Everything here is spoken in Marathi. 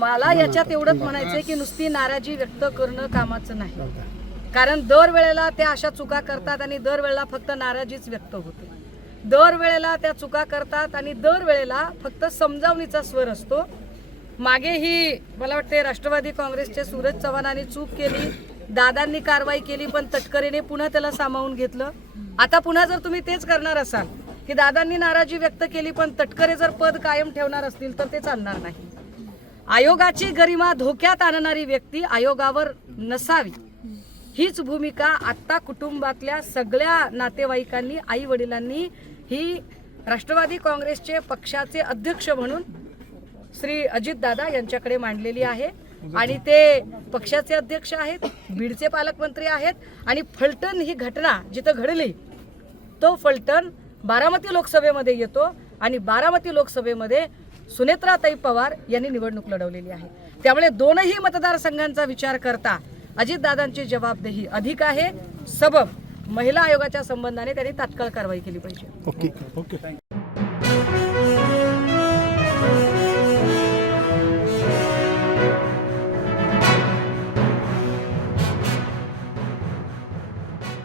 मला याच्यात एवढंच म्हणायचंय की नुसती नाराजी व्यक्त करणं कामाचं नाही. कारण दरवेळेला त्या अशा चुका करतात आणि दरवेळेला फक्त नाराजीच व्यक्त होते. दरवेळेला त्या चुका करतात आणि दरवेळेला फक्त समजावणीचा स्वर असतो. मागे ही मला वाटते राष्ट्रवादी काँग्रेसचे सूरज चव्हाणांनी चूक केली दादांनी कारवाई केली पण तटकरेने पुन्हा त्याला सामावून घेतलं. आता पुन्हा जर तुम्ही तेच करणार असाल की दादांनी नाराजी व्यक्त केली पण तटकरे जर पद कायम ठेवणार असतील तर ते चालणार नाही. आयोगाची गरिमा धोक्यात आणणारी व्यक्ती आयोगावर नसावी. हीच भूमिका आत्ता कुटुंबातल्या सगळ्या नातेवाईकांनी आई वडिलांनी ही राष्ट्रवादी काँग्रेसचे पक्षाचे अध्यक्ष म्हणून श्री अजितदादा यांच्याकडे मांडलेली आहे. आणि ते पक्षाचे अध्यक्ष आहेत बीडचे पालकमंत्री आहेत आणि फलटण ही घटना जिथं घडली तो फलटण बारामती लोकसभेमध्ये येतो आणि बारामती लोकसभेमध्ये सुनेत्राताई पवार यांनी निवडणूक लढवलेली आहे. त्यामुळे दोनही मतदारसंघांचा विचार करता अजितदादांची जबाबदेही अधिक आहे. सबब महिला आयोगाच्या संबंधाने त्यांनी तात्काळ कारवाई केली पाहिजे. ओके. ओके.